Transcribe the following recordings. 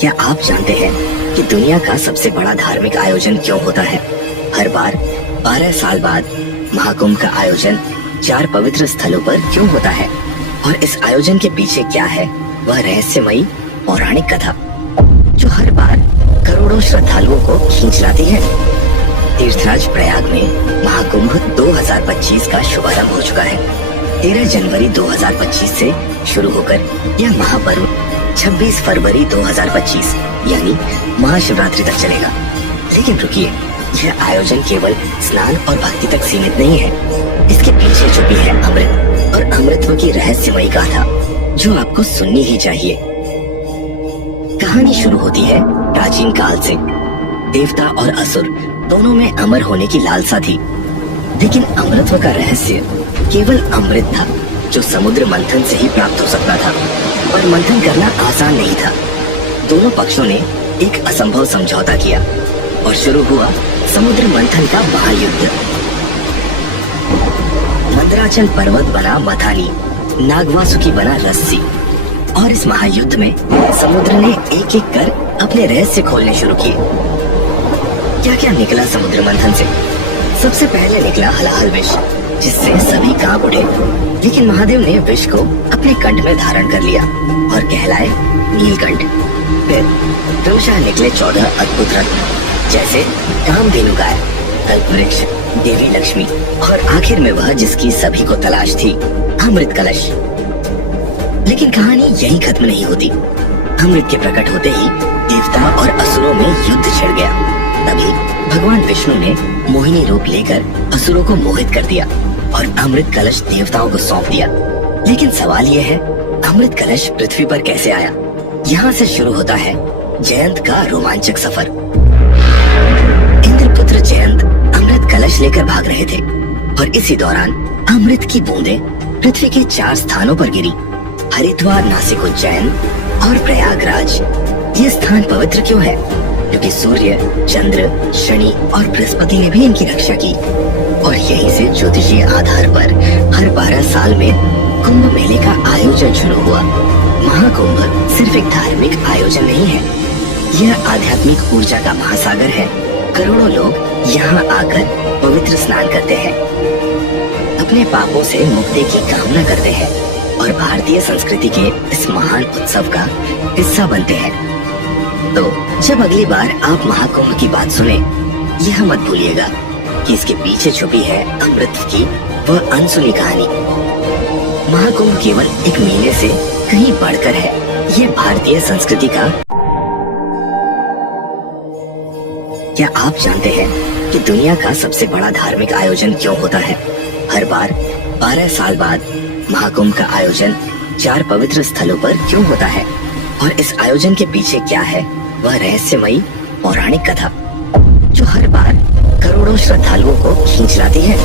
क्या आप जानते हैं कि दुनिया का सबसे बड़ा धार्मिक आयोजन क्यों होता है? हर बार 12 साल बाद महाकुंभ का आयोजन 4 पवित्र स्थलों पर क्यों होता है और इस आयोजन के पीछे क्या है वह रहस्यमयी पौराणिक कथा जो हर बार करोड़ों श्रद्धालुओं को खींच लाती है। तीर्थराज प्रयाग में महाकुंभ 2025 का शुभारंभ हो चुका है। 13 जनवरी 2025 से शुरू होकर यह महापर्व 26 फरवरी 2025 यानी महाशिवरात्रि तक चलेगा। लेकिन रुकिए, यह आयोजन केवल स्नान और भक्ति तक सीमित नहीं है। इसके पीछे छुपी है अमृत और अमृतत्व की रहस्यमयी गाथा जो आपको सुननी ही चाहिए। कहानी शुरू होती है प्राचीन काल से। देवता और असुर दोनों में अमर होने की लालसा थी, लेकिन अमृतत्व का रहस्य केवल अमृत था जो समुद्र मंथन से ही प्राप्त हो सकता था, पर मंथन करना आसान नहीं था। दोनों पक्षों ने एक असंभव समझौता किया और शुरू हुआ समुद्र मंथन का महायुद्ध। मंदराचल पर्वत बना मथानी, नागवासुकी बना रस्सी, और इस महायुद्ध में समुद्र ने एक एक कर अपने रहस्य खोलने शुरू किए। क्या क्या निकला समुद्र मंथन से? सबसे पहले निकला हलाहल विष, जिससे सभी कांप उठे। लेकिन महादेव ने विष को अपने कंठ में धारण कर लिया और कहलाए नीलकंठ। फिर क्रमशः निकले 14 अद्भुत रत्न, जैसे कामधेनु गाय, कल्पवृक्ष, देवी लक्ष्मी और आखिर में वह जिसकी सभी को तलाश थी, अमृत कलश। लेकिन कहानी यही खत्म नहीं होती। अमृत के प्रकट होते ही देवता और असुरों में युद्ध छिड़ गया। तभी भगवान विष्णु ने मोहिनी रूप लेकर असुरों को मोहित कर दिया और अमृत कलश देवताओं को सौंप दिया। लेकिन सवाल यह है, अमृत कलश पृथ्वी पर कैसे आया? यहाँ से शुरू होता है जयंत का रोमांचक सफर। इंद्रपुत्र जयंत अमृत कलश लेकर भाग रहे थे और इसी दौरान अमृत की बूंदें पृथ्वी के 4 स्थानों पर गिरी। हरिद्वार, नासिक, उज्जैन और प्रयागराज। ये स्थान पवित्र क्यों है? क्योंकि सूर्य, चंद्र, शनि और बृहस्पति ने भी इनकी रक्षा की। और यहीं से ज्योतिषीय आधार पर हर 12 साल में कुंभ मेले का आयोजन शुरू हुआ। महाकुंभ सिर्फ एक धार्मिक आयोजन नहीं है, यह आध्यात्मिक ऊर्जा का महासागर है। करोड़ों लोग यहाँ आकर पवित्र स्नान करते हैं, अपने पापों से मुक्ति की कामना करते हैं और भारतीय संस्कृति के इस महान उत्सव का हिस्सा बनते हैं। तो जब अगली बार आप महाकुंभ की बात सुने, यह मत भूलिएगा कि इसके पीछे छुपी है अमृत की वह अनसुनी कहानी। महाकुंभ केवल एक मेले से कहीं बढ़कर है। यह भारतीय संस्कृति का। क्या आप जानते हैं कि दुनिया का सबसे बड़ा धार्मिक आयोजन क्यों होता है? हर बार 12 साल बाद महाकुंभ का आयोजन 4 पवित्र स्थलों पर क्यों होता है और इस आयोजन के पीछे क्या है वह रहस्यमयी पौराणिक कथा जो हर बार करोड़ों श्रद्धालुओं को खींच लाती है।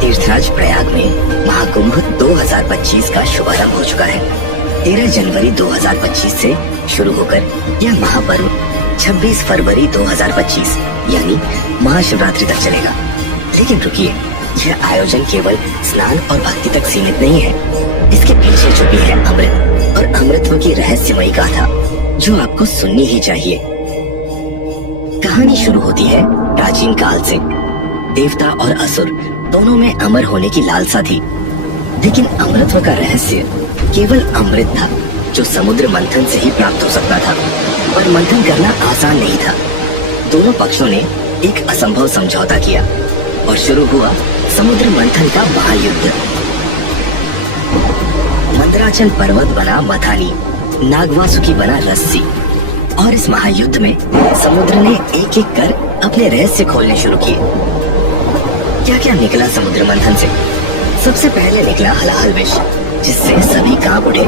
तीर्थराज प्रयाग में महाकुंभ 2025 का शुभारंभ हो चुका है। 13 जनवरी 2025 से शुरू होकर यह महापर्व 26 फरवरी 2025 यानी महाशिवरात्रि तक चलेगा। लेकिन रुकिए, यह आयोजन केवल स्नान और भक्ति तक सीमित नहीं है। इसके पीछे छुपी है अमृत और अमृतत्व की रहस्यमयी गाथा जो आपको सुननी ही चाहिए। कहानी शुरू होती है प्राचीन काल से। देवता और असुर दोनों में अमर होने की लालसा थी, लेकिन अमृतत्व का रहस्य केवल अमृत था जो समुद्र मंथन से ही प्राप्त हो सकता था, पर मंथन करना आसान नहीं था। दोनों पक्षों ने एक असंभव समझौता किया और शुरू हुआ समुद्र मंथन का महायुद्ध। मंदराचल पर्वत बना मथानी, नागवासुकी बना रस्सी, और इस महायुद्ध में समुद्र ने एक एक कर अपने रहस्य खोलने शुरू किए। क्या क्या निकला समुद्र मंथन से? सबसे पहले निकला हलाहल विष, जिससे सभी कांप उठे।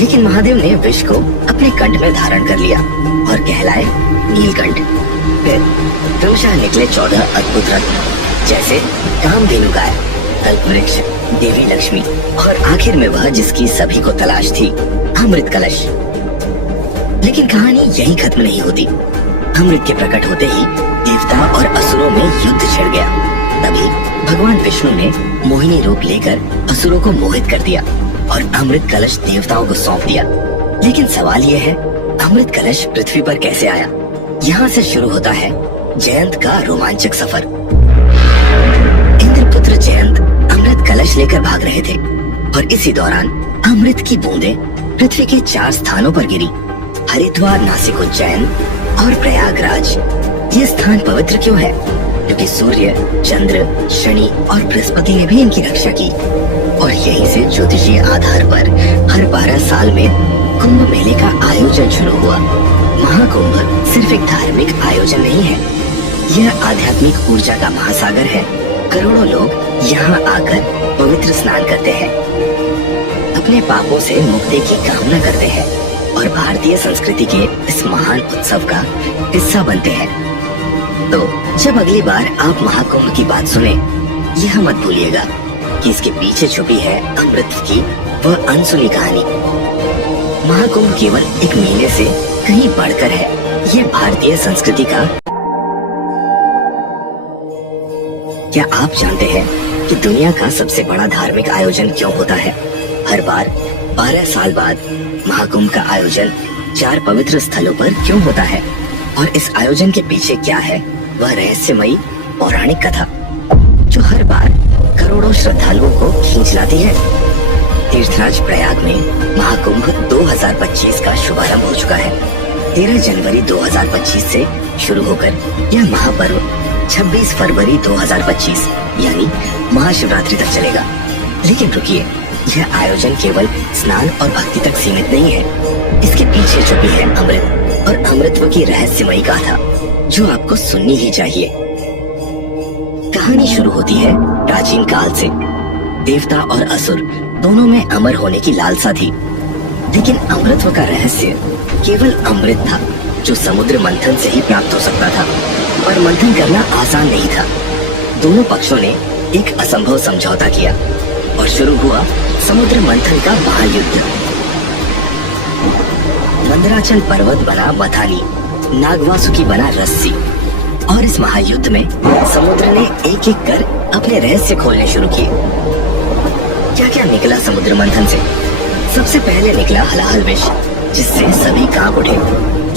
लेकिन महादेव ने विष को अपने कंठ में धारण कर लिया और कहलाए नीलकंठ। फिर क्रमशः निकले 14 अद्भुत रत्न, जैसे कामधेनु गाय, कल्पवृक्ष, देवी लक्ष्मी और आखिर में वह जिसकी सभी को तलाश थी, अमृत कलश। लेकिन कहानी यही खत्म नहीं होती। अमृत के प्रकट होते ही देवता और असुरों में युद्ध छिड़ गया। तभी भगवान विष्णु ने मोहिनी रूप लेकर असुरों को मोहित कर दिया और अमृत कलश देवताओं को सौंप दिया। लेकिन सवाल यह है, अमृत कलश पृथ्वी पर कैसे आया, यहाँ से शुरू होता है जयंत का रोमांचक सफर। इंद्रपुत्र जयंत अमृत कलश लेकर भाग रहे थे और इसी दौरान अमृत की बूंदें पृथ्वी के 4 स्थानों पर गिरी। हरिद्वार, नासिक, उज्जैन और प्रयागराज। ये स्थान पवित्र क्यों है? क्योंकि सूर्य, चंद्र, शनि और बृहस्पति ने भी इनकी रक्षा की। और यहीं से ज्योतिषीय आधार पर हर 12 साल में कुंभ मेले का आयोजन शुरू हुआ। महाकुंभ सिर्फ एक धार्मिक आयोजन नहीं है, यह आध्यात्मिक ऊर्जा का महासागर है। करोड़ों लोग यहाँ आकर पवित्र स्नान करते हैं, अपने पापों से मुक्ति की कामना करते हैं और भारतीय संस्कृति के इस महान उत्सव का हिस्सा बनते हैं। तो जब अगली बार आप महाकुंभ की बात सुने, यह मत भूलिएगा कि इसके पीछे छुपी है अमृत की वह अनसुनी कहानी। महाकुंभ केवल एक मेले से कहीं बढ़कर है, ये भारतीय संस्कृति का। क्या आप जानते हैं कि दुनिया का सबसे बड़ा धार्मिक आयोजन क्यों होता है? हर बार 12 साल बाद महाकुंभ का आयोजन 4 पवित्र स्थलों पर क्यों होता है और इस आयोजन के पीछे क्या है वह रहस्यमयी पौराणिक कथा जो हर बार करोड़ों श्रद्धालुओं को खींच लाती है। तीर्थराज प्रयाग में महाकुंभ 2025 का शुभारंभ हो चुका है। 13 जनवरी 2025 से शुरू होकर यह महापर्व 26 फरवरी 2025 यानी महाशिवरात्रि तक चलेगा। लेकिन रुकिए, यह आयोजन केवल स्नान और भक्ति तक सीमित नहीं है। इसके पीछे छुपी है अमृत और अमृतत्व की रहस्यमयी गाथा जो आपको सुननी ही चाहिए। कहानी शुरू होती है प्राचीन काल से। देवता और असुर दोनों में अमर होने की लालसा थी, लेकिन अमृतत्व का रहस्य केवल अमृत था जो समुद्र मंथन से ही प्राप्त हो सकता था। और मंथन करना आसान नहीं था। दोनों पक्षों ने एक असंभव समझौता किया और शुरू हुआ समुद्र मंथन का महायुद्ध। मंदराचल पर्वत बना मथानी, नागवासुकी बना रस्सी और इस महायुद्ध में समुद्र ने एक एक कर अपने रहस्य खोलने शुरू किए। क्या क्या निकला समुद्र मंथन से? सबसे पहले निकला हलाहल विष, जिससे सभी कांप उठे।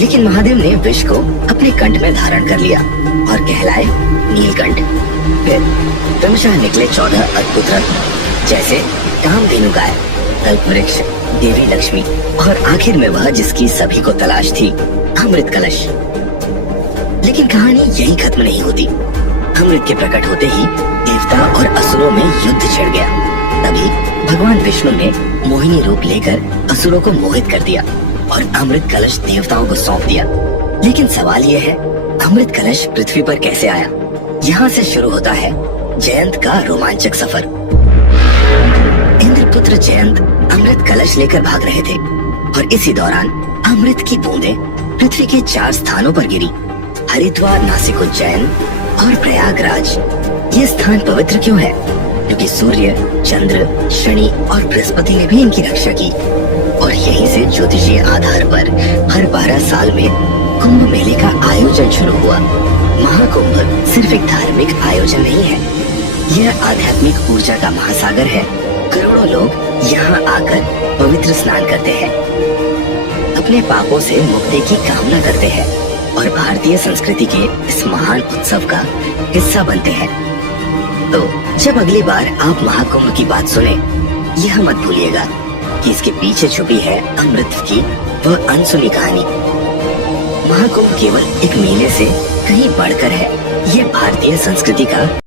लेकिन महादेव ने विष को अपने कंठ में धारण कर लिया और कहलाए नीलकंठ। फिर क्रमशः निकले 14 अद्भुत रत्न, जैसे कामधेनु गाय, कल्प वृक्ष, देवी लक्ष्मी और आखिर में वह जिसकी सभी को तलाश थी, अमृत कलश। लेकिन कहानी यही खत्म नहीं होती। अमृत के प्रकट होते ही देवता और असुरों में युद्ध छिड़ गया। तभी भगवान विष्णु ने मोहिनी रूप लेकर असुरों को मोहित कर दिया और अमृत कलश देवताओं को सौंप दिया। लेकिन सवाल यह है, अमृत कलश पृथ्वी पर कैसे आया? यहाँ से शुरू होता है जयंत का रोमांचक सफर। इंद्रपुत्र जयंत अमृत कलश लेकर भाग रहे थे और इसी दौरान अमृत की बूंदें पृथ्वी के 4 स्थानों पर गिरी। हरिद्वार, नासिक, उज्जैन और प्रयागराज। ये स्थान पवित्र क्यों है? क्योंकि सूर्य, चंद्र, शनि और बृहस्पति ने भी इनकी रक्षा की। और यहीं से ज्योतिषीय आधार पर हर 12 साल में कुंभ मेले का आयोजन शुरू हुआ। महाकुंभ सिर्फ एक धार्मिक आयोजन नहीं है, यह आध्यात्मिक ऊर्जा का महासागर है। करोड़ों लोग यहाँ आकर पवित्र स्नान करते हैं, अपने पापों से मुक्ति की कामना करते हैं और भारतीय संस्कृति के इस महान उत्सव का हिस्सा बनते हैं। तो जब अगली बार आप महाकुंभ की बात सुने, यह मत भूलिएगा कि इसके पीछे छुपी है अमृत की वह अनसुनी कहानी। महाकुंभ केवल एक मेले से कहीं बढ़कर है, ये भारतीय संस्कृति का